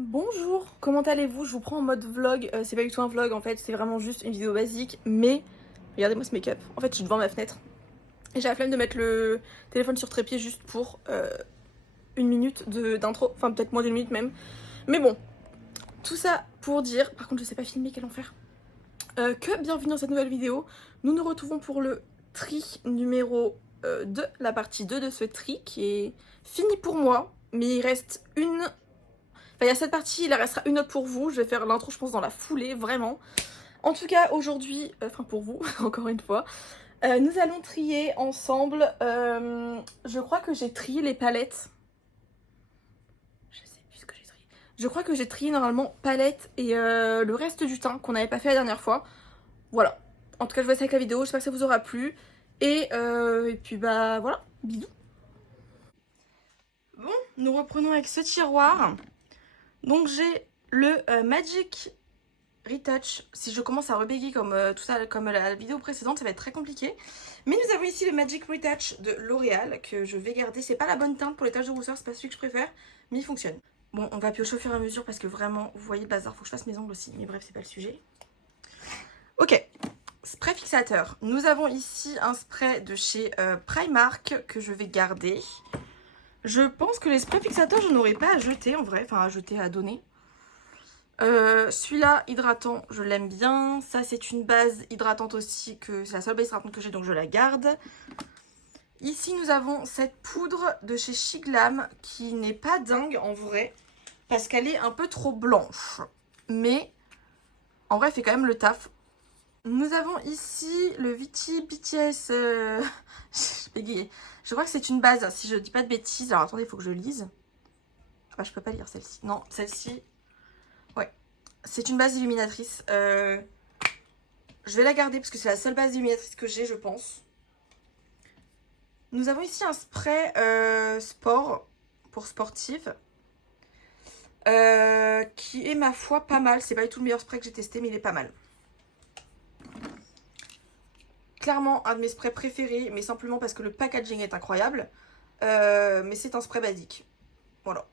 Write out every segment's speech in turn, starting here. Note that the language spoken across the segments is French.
Bonjour, comment allez-vous? Je vous prends en mode vlog, c'est pas du tout un vlog en fait, c'est vraiment juste une vidéo basique, mais regardez-moi ce make-up. En fait, je suis devant ma fenêtre et j'ai la flemme de mettre le téléphone sur trépied juste pour une minute d'intro, enfin peut-être moins d'une minute même. Mais bon, tout ça pour dire, par contre je sais pas filmer, quel enfer, que bienvenue dans cette nouvelle vidéo. Nous nous retrouvons pour le tri numéro 2, la partie 2 de ce tri qui est fini pour moi, mais il reste une... Enfin, il y a cette partie, il en restera une autre pour vous. Je vais faire l'intro, je pense, dans la foulée, vraiment. En tout cas, aujourd'hui, enfin pour vous, encore une fois, nous allons trier ensemble. Je crois que j'ai trié les palettes. Je sais plus ce que j'ai trié. Je crois que j'ai trié normalement palettes et le reste du teint qu'on n'avait pas fait la dernière fois. Voilà. En tout cas, je vous laisse avec la vidéo. J'espère que ça vous aura plu. Et puis, bah voilà. Bisous. Bon, nous reprenons avec ce tiroir. Donc j'ai le Magic Retouch. Si je commence à rebéguer comme tout ça, comme la vidéo précédente, ça va être très compliqué. Mais nous avons ici le Magic Retouch de L'Oréal que je vais garder. C'est pas la bonne teinte pour les taches de rousseur, c'est pas celui que je préfère, mais il fonctionne. Bon, on va piocher au fur et à mesure parce que vraiment, vous voyez le bazar, faut que je fasse mes ongles aussi. Mais bref, c'est pas le sujet. Ok, spray fixateur. Nous avons ici un spray de chez Primark que je vais garder. Je pense que les sprays fixateurs, je n'aurais pas à jeter en vrai, enfin à jeter, à donner. Celui-là, hydratant, je l'aime bien. Ça, c'est une base hydratante aussi, que c'est la seule base hydratante que j'ai, donc je la garde. Ici, nous avons cette poudre de chez Shiglam qui n'est pas dingue en vrai, parce qu'elle est un peu trop blanche. Mais en vrai, elle fait quand même le taf. Nous avons ici le Viti BTS. Je crois que c'est une base, si je dis pas de bêtises. Alors attendez, il faut que je lise. Ah, je peux pas lire celle-ci. Non, celle-ci. Ouais. C'est une base illuminatrice. Je vais la garder parce que c'est la seule base illuminatrice que j'ai, je pense. Nous avons ici un spray sport pour sportive. Qui est, ma foi, pas mal. C'est pas du tout le meilleur spray que j'ai testé, mais il est pas mal. Clairement, un de mes sprays préférés, mais simplement parce que le packaging est incroyable. Mais c'est un spray basique. Voilà.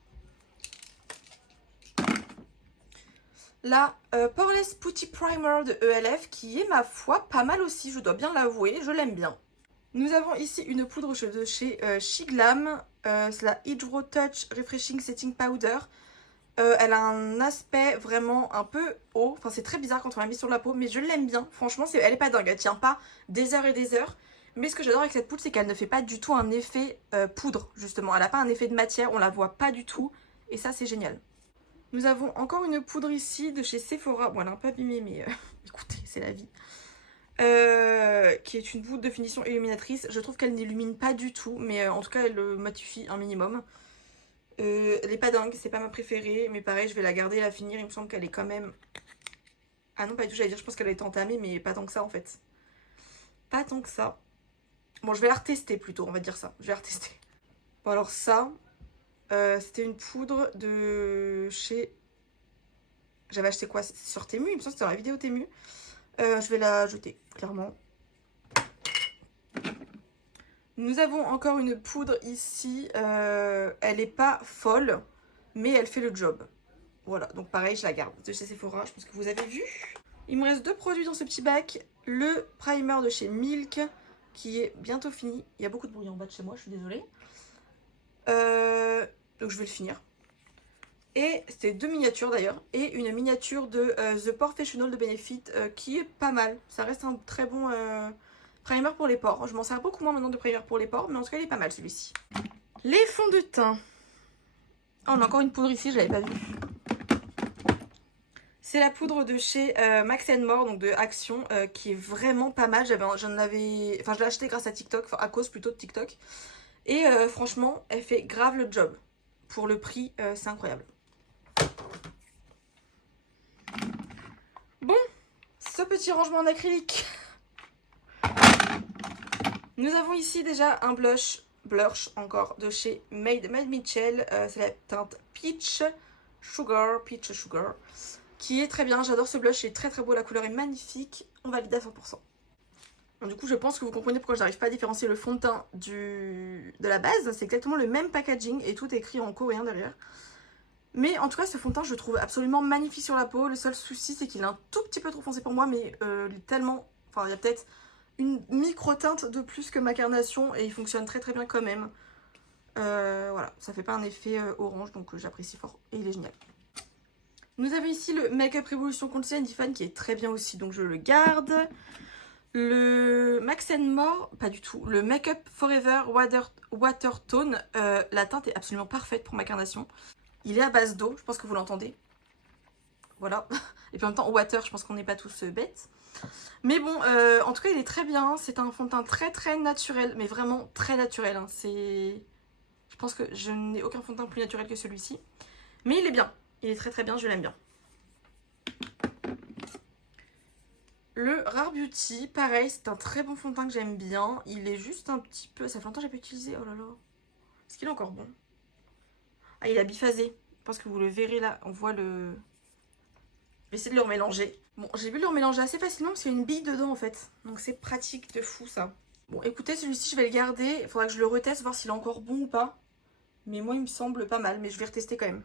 La Poreless Putty Primer de ELF qui est, ma foi, pas mal aussi, je dois bien l'avouer, je l'aime bien. Nous avons ici une poudre de chez Shiglam, c'est la Hydro Touch Refreshing Setting Powder. Elle a un aspect vraiment un peu haut, enfin c'est très bizarre quand on l'a mis sur la peau, mais je l'aime bien, franchement elle est pas dingue, elle tient pas des heures et des heures. Mais ce que j'adore avec cette poudre, c'est qu'elle ne fait pas du tout un effet poudre, justement, elle n'a pas un effet de matière, on la voit pas du tout, et ça c'est génial. Nous avons encore une poudre ici de chez Sephora. Bon, elle est un peu abîmée, mais écoutez, c'est la vie. Qui est une poudre de finition illuminatrice. Je trouve qu'elle n'illumine pas du tout, mais en tout cas, elle matifie un minimum. Elle est pas dingue, c'est pas ma préférée, mais pareil, je vais la garder et la finir. Il me semble qu'elle est quand même... Ah non, pas du tout, j'allais dire, je pense qu'elle a été entamée, mais pas tant que ça, en fait. Pas tant que ça. Bon, je vais la retester plutôt, on va dire ça. Je vais la retester. Bon, alors ça... c'était une poudre de chez... J'avais acheté quoi? Sur Temu, il me semble que c'était dans la vidéo Temu. Je vais la jeter, clairement. Nous avons encore une poudre ici. Elle n'est pas folle, mais elle fait le job. Voilà, donc pareil, je la garde de chez Sephora. Je pense que vous avez vu. Il me reste deux produits dans ce petit bac. Le primer de chez Milk, qui est bientôt fini. Il y a beaucoup de bruit en bas de chez moi, je suis désolée. Donc je vais le finir. Et c'était deux miniatures d'ailleurs. Et une miniature de The Porefessional de Benefit qui est pas mal. Ça reste un très bon primer pour les pores. Je m'en sers beaucoup moins maintenant de primer pour les pores. Mais en tout cas il est pas mal celui-ci. Les fonds de teint. Oh, on a encore une poudre ici, je l'avais pas vue. C'est la poudre de chez Max More, donc de Action, qui est vraiment pas mal. Je l'ai acheté grâce à TikTok, enfin à cause plutôt de TikTok. Et franchement, elle fait grave le job. Pour le prix, c'est incroyable. Bon, ce petit rangement en acrylique. Nous avons ici déjà un blush encore de chez Made Mitchell. C'est la teinte Peach Sugar, qui est très bien. J'adore ce blush, c'est très très beau, la couleur est magnifique. On valide à 100%. Du coup, je pense que vous comprenez pourquoi je n'arrive pas à différencier le fond de teint de la base. C'est exactement le même packaging et tout est écrit en coréen derrière. Mais en tout cas, ce fond de teint, je le trouve absolument magnifique sur la peau. Le seul souci, c'est qu'il est un tout petit peu trop foncé pour moi, mais il est tellement... Enfin, il y a peut-être une micro-teinte de plus que ma carnation et il fonctionne très très bien quand même. Voilà, ça fait pas un effet orange, donc j'apprécie fort et il est génial. Nous avons ici le Make Up Revolution Concealer Define qui est très bien aussi, donc je le garde. Le Max More, pas du tout. Le Make Up Forever Water Tone, la teinte est absolument parfaite pour ma carnation. Il est à base d'eau, je pense que vous l'entendez. Voilà. Et puis en même temps, water, je pense qu'on n'est pas tous bêtes. Mais bon, en tout cas, il est très bien. C'est un fond de teint très très naturel, mais vraiment très naturel. Hein. Je pense que je n'ai aucun fond de teint plus naturel que celui-ci. Mais il est bien. Il est très très bien, je l'aime bien. Le Rare Beauty, pareil, c'est un très bon fond de teint que j'aime bien. Il est juste un petit peu... Ça fait longtemps que j'ai pas utilisé. Oh là là. Est-ce qu'il est encore bon? Ah, il a biphasé. Je pense que vous le verrez là. On voit le... Je vais essayer de le remélanger. Bon, j'ai vu le remélanger assez facilement parce qu'il y a une bille dedans en fait. Donc c'est pratique de fou ça. Bon, écoutez, celui-ci, je vais le garder. Il faudra que je le reteste, voir s'il est encore bon ou pas. Mais moi, il me semble pas mal, mais je vais retester quand même.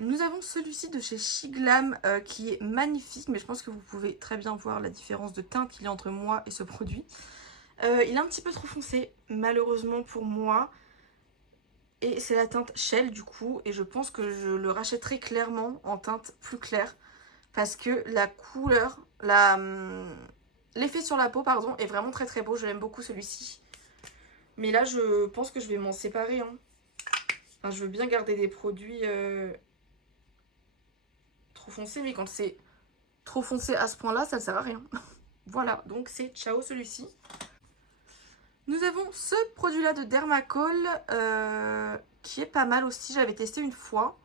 Nous avons celui-ci de chez Shiglam qui est magnifique, mais je pense que vous pouvez très bien voir la différence de teinte qu'il y a entre moi et ce produit. Il est un petit peu trop foncé, malheureusement pour moi. Et c'est la teinte Shell du coup, et je pense que je le rachèterai clairement en teinte plus claire. Parce que la couleur, l'effet sur la peau, pardon, est vraiment très très beau. Je l'aime beaucoup celui-ci. Mais là, je pense que je vais m'en séparer. Hein. Enfin, je veux bien garder des produits trop foncés, mais quand c'est trop foncé à ce point-là, ça ne sert à rien. Voilà, donc c'est ciao celui-ci. Nous avons ce produit-là de Dermacol qui est pas mal aussi. J'avais testé une fois.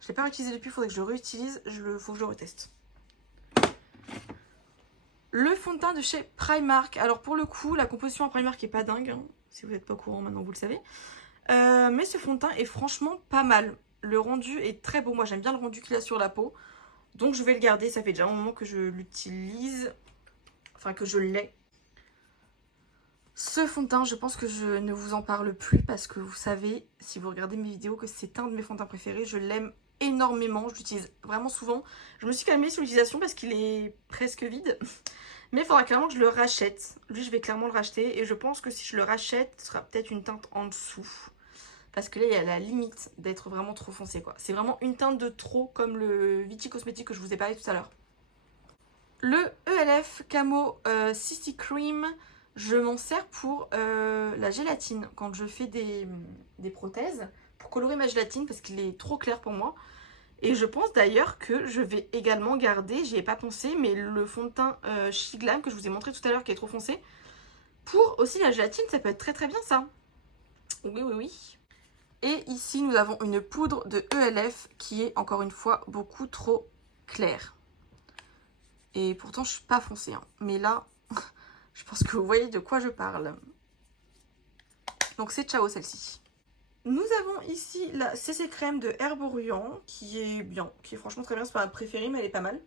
Je ne l'ai pas réutilisé depuis, il faudrait que je le réutilise. Faut que je le reteste. Le fond de teint de chez Primark. Alors pour le coup, la composition à Primark est pas dingue. Hein. Si vous n'êtes pas au courant, maintenant vous le savez. Mais ce fond de teint est franchement pas mal. Le rendu est très beau. Moi j'aime bien le rendu qu'il a sur la peau. Donc je vais le garder. Ça fait déjà un moment que je l'utilise. Enfin que je l'ai. Ce fond de teint, je pense que je ne vous en parle plus parce que vous savez, si vous regardez mes vidéos, que c'est un de mes fonds de teint préférés. Je l'aime énormément, je l'utilise vraiment souvent. Je me suis calmée sur l'utilisation parce qu'il est presque vide. Mais il faudra clairement que je le rachète. Lui, je vais clairement le racheter. Et je pense que si je le rachète, ce sera peut-être une teinte en dessous. Parce que là, il y a la limite d'être vraiment trop foncé, quoi. C'est vraiment une teinte de trop, comme le Vichy Cosmetics que je vous ai parlé tout à l'heure. Le ELF Camo CC Cream, je m'en sers pour la gélatine. Quand je fais des prothèses, pour colorer ma gélatine, parce qu'il est trop clair pour moi. Et je pense d'ailleurs que je vais également garder, j'y ai pas pensé, mais le fond de teint Shiglam que je vous ai montré tout à l'heure qui est trop foncé. Pour aussi la gélatine, ça peut être très très bien ça. Oui, oui, oui. Et ici, nous avons une poudre de ELF qui est encore une fois beaucoup trop claire. Et pourtant, je suis pas foncée. Hein. Mais là, je pense que vous voyez de quoi je parle. Donc c'est ciao celle-ci. Nous avons ici la CC Crème de Herborian qui est bien, qui est franchement très bien. C'est pas ma préférée, mais elle est pas mal.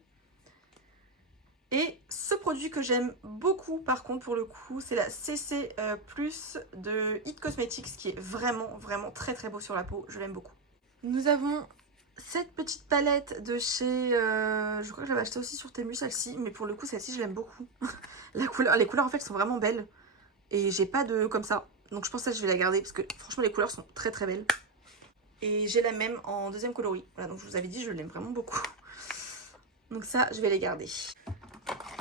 Et ce produit que j'aime beaucoup, par contre, pour le coup, c'est la CC Plus de It Cosmetics qui est vraiment, vraiment très très beau sur la peau. Je l'aime beaucoup. Nous avons cette petite palette de chez... je crois que j'avais acheté aussi sur Temu celle-ci, mais pour le coup, celle-ci, je l'aime beaucoup. Les couleurs, en fait, sont vraiment belles. Et j'ai pas de comme ça. Donc je pense que je vais la garder parce que franchement les couleurs sont très très belles. Et j'ai la même en deuxième coloris. Voilà, donc je vous avais dit, je l'aime vraiment beaucoup. Donc ça, je vais les garder.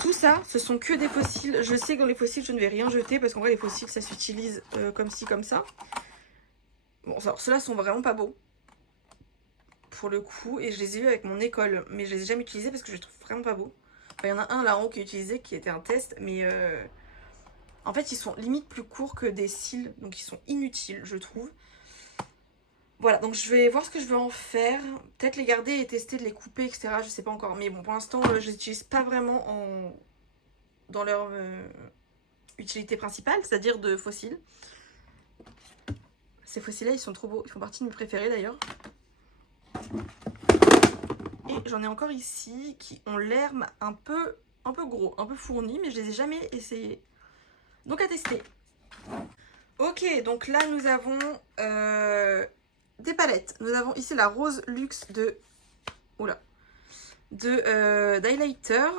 Tout ça, ce sont que des fossiles. Je sais que dans les fossiles, je ne vais rien jeter parce qu'en vrai, les fossiles, ça s'utilise comme ci, comme ça. Bon, alors ceux-là sont vraiment pas beaux. Pour le coup, et je les ai vus avec mon école. Mais je les ai jamais utilisés parce que je les trouve vraiment pas beaux. Enfin, il y en a un là en haut qui est utilisé, qui était un test, mais... En fait, ils sont limite plus courts que des cils, donc ils sont inutiles, je trouve. Voilà, donc je vais voir ce que je veux en faire. Peut-être les garder et tester de les couper, etc. Je sais pas encore. Mais bon, pour l'instant, je les utilise pas vraiment dans leur utilité principale, c'est-à-dire de fossiles. Ces fossiles-là, ils sont trop beaux. Ils font partie de mes préférés d'ailleurs. Et j'en ai encore ici qui ont l'air un peu gros, un peu fournis, mais je les ai jamais essayés. Donc à tester. Ok, donc là nous avons des palettes. Nous avons ici la Rose Luxe de... Oula. D'highlighter.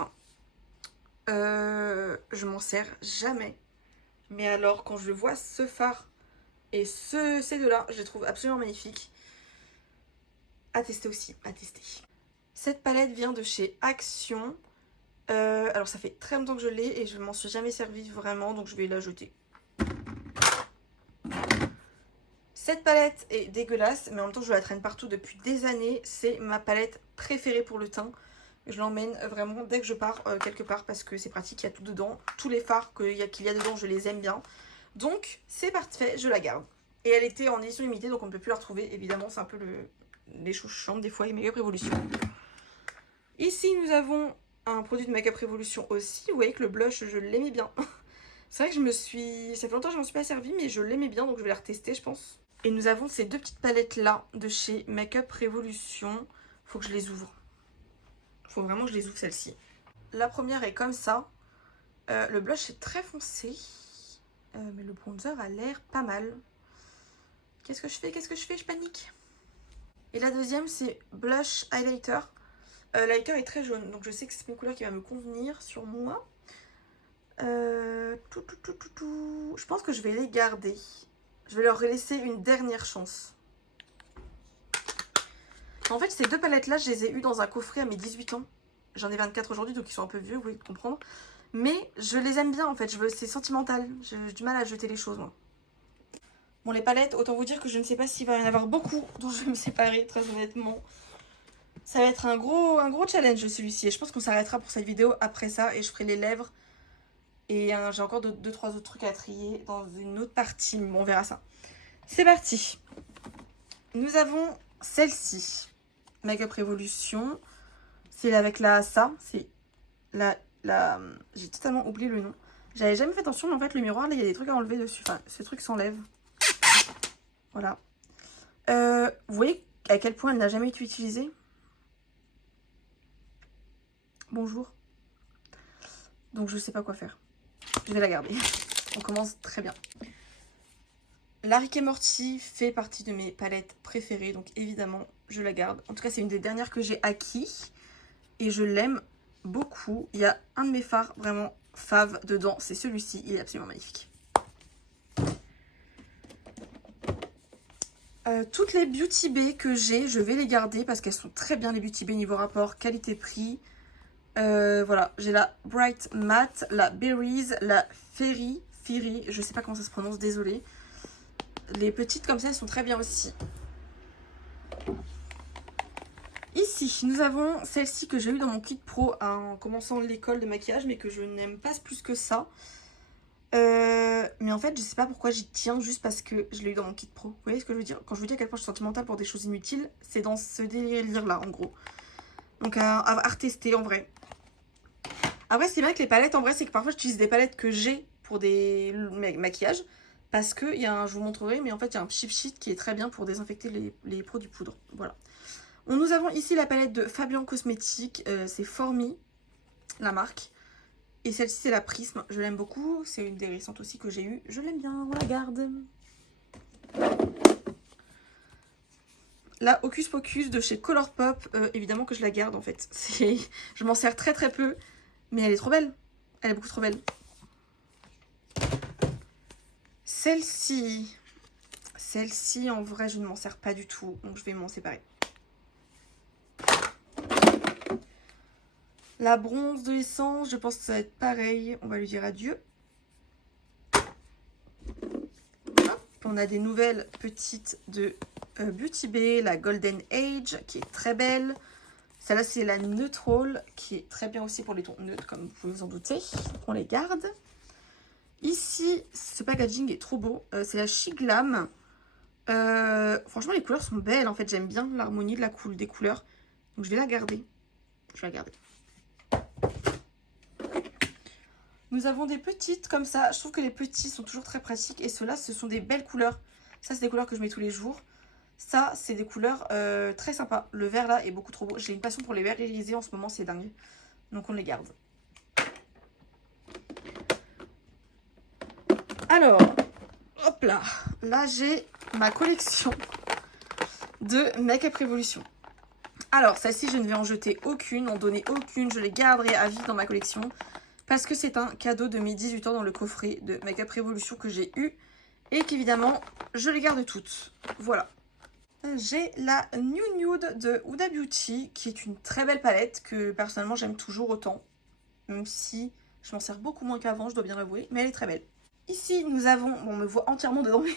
Je m'en sers jamais. Mais alors, quand je vois ce fard et ces deux-là, je les trouve absolument magnifiques. À tester aussi, à tester. Cette palette vient de chez Action. Alors ça fait très longtemps que je l'ai et je m'en suis jamais servi vraiment, donc je vais la jeter. Cette palette est dégueulasse, mais en même temps je la traîne partout depuis des années. C'est ma palette préférée pour le teint. Je l'emmène vraiment dès que je pars quelque part parce que c'est pratique, il y a tout dedans. Tous les fards qu'il y a dedans, je les aime bien. Donc c'est parfait, je la garde. Et elle était en édition limitée, donc on ne peut plus la retrouver. Évidemment, c'est un peu les chouchouches des fois, et Make Up Revolution. Ici, nous avons un produit de Make Up Revolution aussi. Vous voyez que le blush, je l'aimais bien. C'est vrai que ça fait longtemps que je m'en suis pas servi, mais je l'aimais bien, donc je vais la retester, je pense. Et nous avons ces deux petites palettes là de chez Make Up Revolution. Faut que je les ouvre. Faut vraiment que je les ouvre, celle-ci. La première est comme ça. Le blush est très foncé. Mais le bronzer a l'air pas mal. Qu'est-ce que je fais? Je panique. Et la deuxième, c'est Blush Highlighter. L'highlighter est très jaune, donc je sais que c'est une couleur qui va me convenir sur moi. Je pense que je vais les garder. Je vais leur laisser une dernière chance. En fait, ces deux palettes-là, je les ai eues dans un coffret à mes 18 ans. J'en ai 24 aujourd'hui, donc ils sont un peu vieux, vous pouvez comprendre. Mais je les aime bien, en fait. C'est sentimental. J'ai du mal à jeter les choses, moi. Bon, les palettes, autant vous dire que je ne sais pas s'il va y en avoir beaucoup dont je vais me séparer, très honnêtement. Ça va être un gros challenge, celui-ci. Et je pense qu'on s'arrêtera pour cette vidéo après ça. Et je ferai les lèvres. Et j'ai encore 2-3 autres trucs à trier dans une autre partie. Bon, on verra ça. C'est parti. Nous avons celle-ci. Make Up Revolution. C'est avec ça. C'est j'ai totalement oublié le nom. J'avais jamais fait attention, mais en fait, le miroir, là, il y a des trucs à enlever dessus. Enfin, ce truc s'enlève. Voilà. Vous voyez à quel point elle n'a jamais été utilisée? Bonjour. Donc, je sais pas quoi faire. Je vais la garder. On commence très bien. La Rick et Morty fait partie de mes palettes préférées. Donc, évidemment, je la garde. En tout cas, c'est une des dernières que j'ai acquis. Et je l'aime beaucoup. Il y a un de mes fards vraiment fave dedans. C'est celui-ci. Il est absolument magnifique. Toutes les Beauty Bay que j'ai, je vais les garder parce qu'elles sont très bien, les Beauty Bay niveau rapport qualité-prix. Voilà, j'ai la Bright Matte, la Berries, la Fairy, je sais pas comment ça se prononce, désolée. Les petites comme ça, elles sont très bien aussi. Ici, nous avons celle-ci que j'ai eue dans mon kit pro en commençant l'école de maquillage, mais que je n'aime pas plus que ça. Mais en fait, je sais pas pourquoi j'y tiens, juste parce que je l'ai eu dans mon kit pro. Vous voyez ce que je veux dire? Quand je vous dis à quel point je suis sentimentale pour des choses inutiles, c'est dans ce délire-là, en gros. Donc, à retester, en vrai. Après, c'est vrai que les palettes, en vrai, c'est que parfois, j'utilise des palettes que j'ai pour des maquillages. Parce que, je vous montrerai, mais en fait, il y a un cheap sheet qui est très bien pour désinfecter les produits poudre. Voilà. Nous avons ici la palette de Fabian Cosmetics. C'est Formi, la marque. Et celle-ci, c'est la Prisme. Je l'aime beaucoup. C'est une des récentes aussi que j'ai eue. Je l'aime bien. On la garde. La Hocus Pocus de chez Colourpop. Évidemment que je la garde, en fait. Je m'en sers très très peu. Mais elle est trop belle. Elle est beaucoup trop belle. Celle-ci, en vrai, je ne m'en sers pas du tout. Donc, je vais m'en séparer. La bronze de l'essence, je pense que ça va être pareil. On va lui dire adieu. Hop, on a des nouvelles petites de Beauty Bay. La Golden Age, qui est très belle. Celle-là, c'est la Neutral, qui est très bien aussi pour les tons neutres, comme vous pouvez vous en douter. On les garde. Ici, ce packaging est trop beau. C'est la She Glam. Franchement, les couleurs sont belles. En fait, j'aime bien l'harmonie des couleurs. Donc, je vais la garder. Je vais la garder. Nous avons des petites comme ça. Je trouve que les petits sont toujours très pratiques. Et ceux-là, ce sont des belles couleurs. Ça, c'est des couleurs que je mets tous les jours. Ça, c'est des couleurs très sympas. Le vert, là, est beaucoup trop beau. J'ai une passion pour les verts irisés en ce moment. C'est dingue. Donc, on les garde. Alors, hop là. Là, j'ai ma collection. de Make Up Revolution. Alors, celle-ci, je ne vais en jeter aucune, en donner aucune. Je les garderai à vie dans ma collection. Parce que c'est un cadeau de mes 18 ans dans le coffret de Make Up Revolution que j'ai eu. Et qu'évidemment, je les garde toutes. Voilà. J'ai la New Nude de Huda Beauty, qui est une très belle palette que personnellement j'aime toujours autant. Même si je m'en sers beaucoup moins qu'avant, je dois bien l'avouer, mais elle est très belle. Ici nous avons, bon on me voit entièrement dedans, mais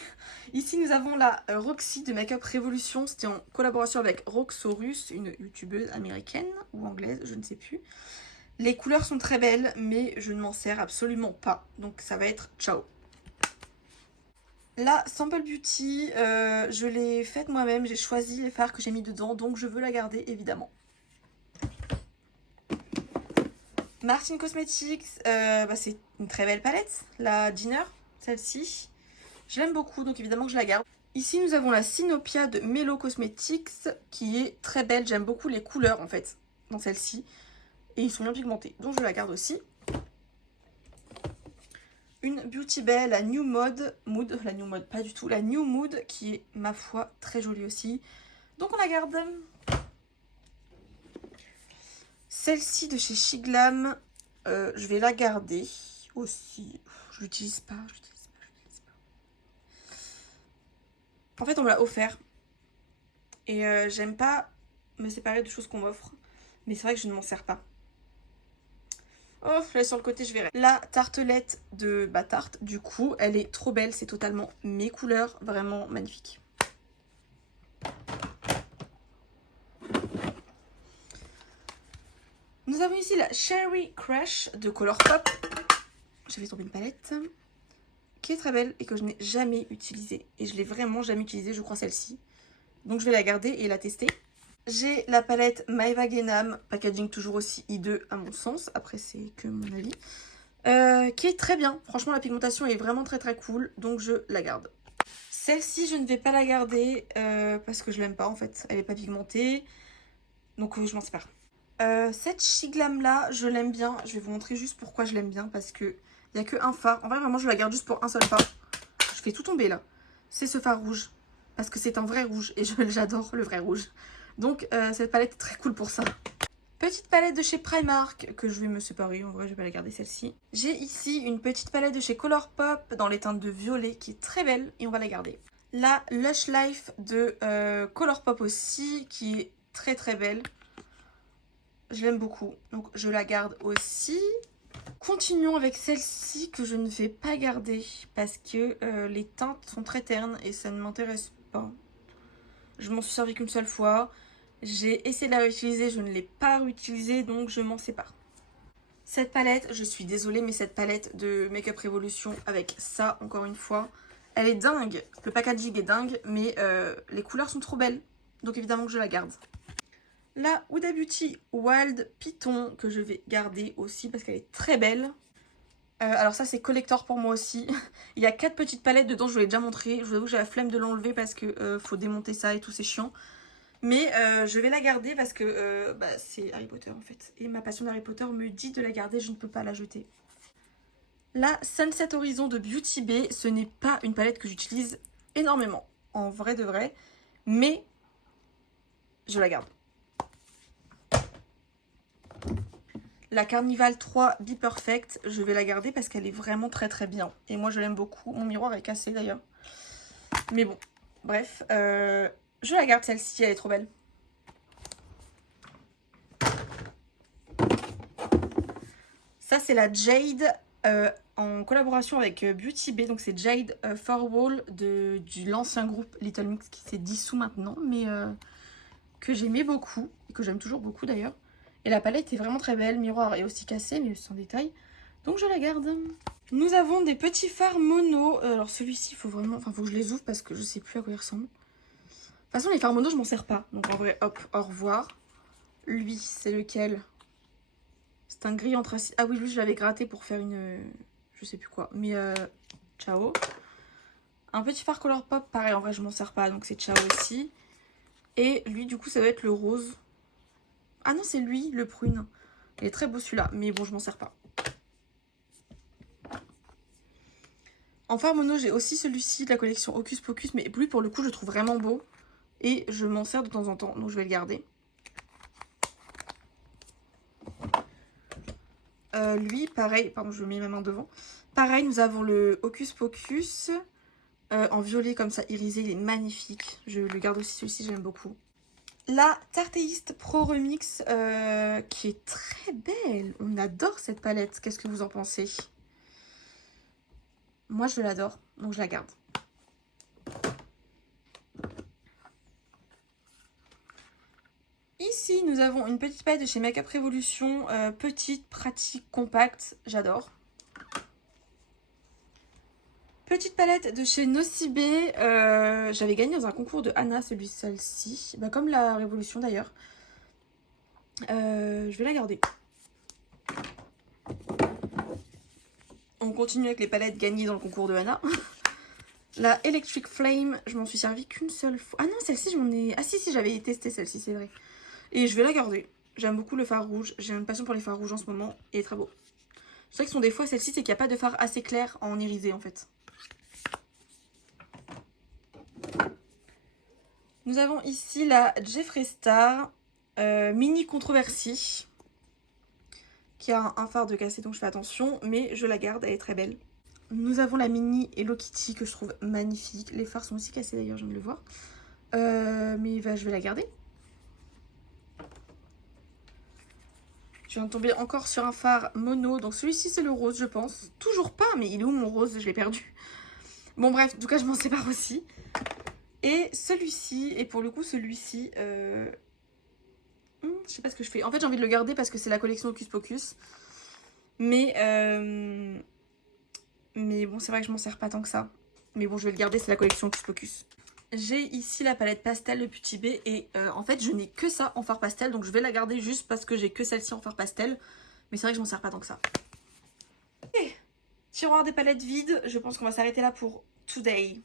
ici nous avons la Roxy de Make Up Revolution. C'était en collaboration avec Roxorus, une youtubeuse américaine ou anglaise, je ne sais plus. Les couleurs sont très belles, mais je ne m'en sers absolument pas, donc ça va être ciao. La Sample Beauty, je l'ai faite moi-même, j'ai choisi les fards que j'ai mis dedans, donc je veux la garder évidemment. Martin Cosmetics, c'est une très belle palette, la Dinner, celle-ci. Je l'aime beaucoup, donc évidemment que je la garde. Ici, nous avons la Sinopia de Mellow Cosmetics, qui est très belle. J'aime beaucoup les couleurs, en fait, dans celle-ci. Et ils sont bien pigmentés, donc je la garde aussi. Une Beauty Bay, la New Mood, la New Mood, pas du tout, la New Mood, qui est, ma foi, très jolie aussi. Donc on la garde. Celle-ci de chez Shiglam, je vais la garder aussi. Je l'utilise pas. En fait, on me l'a offert. Et j'aime pas me séparer de choses qu'on m'offre. Mais c'est vrai que je ne m'en sers pas. Oh, là sur le côté, je verrai. La tartelette de Tarte, du coup, elle est trop belle. C'est totalement mes couleurs. Vraiment magnifique. Nous avons ici la Cherry Crush de Colourpop. J'avais tombé une palette qui est très belle et que je n'ai jamais utilisée. Et je l'ai vraiment jamais utilisée, je crois, celle-ci. Donc je vais la garder et la tester. J'ai la palette Maeva Genam, packaging toujours aussi hideux à mon sens. Après, c'est que mon avis. Qui est très bien. Franchement, la pigmentation est vraiment très très cool. Donc je la garde. Celle-ci, je ne vais pas la garder parce que je l'aime pas en fait. Elle n'est pas pigmentée. Donc je m'en sépare. Cette Shiglam là, je l'aime bien. Je vais vous montrer juste pourquoi je l'aime bien. Parce que il n'y a que un phare. En vrai, vraiment, je la garde juste pour un seul phare. Je fais tout tomber là. C'est ce phare rouge. Parce que c'est un vrai rouge. Et j'adore le vrai rouge. Donc cette palette est très cool pour ça. Petite palette de chez Primark que je vais me séparer. En vrai, je vais pas la garder celle-ci. J'ai ici une petite palette de chez Colourpop dans les teintes de violet qui est très belle. Et on va la garder. La Lush Life de Colourpop aussi qui est très très belle. Je l'aime beaucoup, donc je la garde aussi. Continuons avec celle-ci que je ne vais pas garder parce que les teintes sont très ternes et ça ne m'intéresse pas. Je m'en suis servi qu'une seule fois. J'ai essayé de la réutiliser, je ne l'ai pas réutilisée, donc je m'en sépare. Cette palette, je suis désolée, mais cette palette de Make Up Revolution avec ça, encore une fois, elle est dingue. Le packaging est dingue, mais les couleurs sont trop belles. Donc évidemment que je la garde. La Huda Beauty Wild Python que je vais garder aussi parce qu'elle est très belle. Alors ça c'est collector pour moi aussi. Il y a 4 petites palettes dedans, je vous l'ai déjà montré. Je vous avoue que j'ai la flemme de l'enlever parce que faut démonter ça et tout, c'est chiant. Mais je vais la garder parce que c'est Harry Potter en fait. Et ma passion d'Harry Potter me dit de la garder, je ne peux pas la jeter. La Sunset Horizon de Beauty Bay, ce n'est pas une palette que j'utilise énormément. En vrai de vrai. Mais je la garde. La Carnival 3 Be Perfect, je vais la garder parce qu'elle est vraiment très très bien. Et moi je l'aime beaucoup. Mon miroir est cassé d'ailleurs. Mais bon, bref. Je la garde celle-ci, elle est trop belle. Ça c'est la Jade en collaboration avec Beauty Bay. Donc c'est Jade For Wall de l'ancien groupe Little Mix qui s'est dissous maintenant. Mais que j'aimais beaucoup et que j'aime toujours beaucoup d'ailleurs. Et la palette est vraiment très belle. Le miroir est aussi cassé, mais sans détail. Donc je la garde. Nous avons des petits fards mono. Alors celui-ci, il faut vraiment... Enfin, faut que je les ouvre parce que je sais plus à quoi ils ressemblent. De toute façon, les fards mono, je m'en sers pas. Donc en vrai, hop, au revoir. Lui, c'est lequel? C'est un gris anthracite. Ah oui, lui, je l'avais gratté pour faire une... je sais plus quoi. Mais ciao. Un petit fard Colourpop, pareil, en vrai, je m'en sers pas. Donc c'est ciao aussi. Et lui, du coup, ça va être le rose. Ah non, c'est lui, le prune. Il est très beau celui-là, mais bon, je m'en sers pas. En fard mono, j'ai aussi celui-ci de la collection Hocus Pocus, mais lui, pour le coup, je le trouve vraiment beau. Et je m'en sers de temps en temps, donc je vais le garder. Lui, pareil, pardon, je mets ma main devant. Pareil, nous avons le Hocus Pocus en violet comme ça, irisé, il est magnifique. Je le garde aussi, celui-ci, j'aime beaucoup. La Tarteist Pro Remix qui est très belle. On adore cette palette. Qu'est-ce que vous en pensez? Moi, je l'adore, donc je la garde. Ici, nous avons une petite palette de chez Makeup Revolution. Petite, pratique, compacte. J'adore. Petite palette de chez Nocibé. J'avais gagné dans un concours de Anna, celle-ci. Bah, comme la Révolution d'ailleurs. Je vais la garder. On continue avec les palettes gagnées dans le concours de Anna. La Electric Flame, je m'en suis servi qu'une seule fois. Ah non, celle-ci, je m'en ai... Ah si, j'avais testé celle-ci, c'est vrai. Et je vais la garder. J'aime beaucoup le fard rouge. J'ai une passion pour les fards rouges en ce moment. Et il est très beau. C'est vrai que son défaut, celle-ci, c'est qu'il n'y a pas de fard assez clair en irisé, en fait. Nous avons ici la Jeffree Star Mini Controversy. Qui a un fard de cassé, donc je fais attention. Mais je la garde, elle est très belle. Nous avons la mini Hello Kitty que je trouve magnifique. Les fards sont aussi cassés d'ailleurs, je viens de le voir. Mais je vais la garder. Je viens de tomber encore sur un fard mono. Donc celui-ci c'est le rose je pense. Toujours pas, mais il est où mon rose? Je l'ai perdu. Bon bref, en tout cas je m'en sépare aussi. Et celui-ci, et pour le coup celui-ci... je sais pas ce que je fais. En fait j'ai envie de le garder parce que c'est la collection Hocus Pocus. Mais bon, c'est vrai que je m'en sers pas tant que ça. Mais bon, je vais le garder, c'est la collection Hocus Pocus. J'ai ici la palette pastel de Petit B. Et en fait, je n'ai que ça en fard pastel. Donc je vais la garder juste parce que j'ai que celle-ci en fard pastel. Mais c'est vrai que je m'en sers pas tant que ça. Et tiroir des palettes vides. Je pense qu'on va s'arrêter là pour today.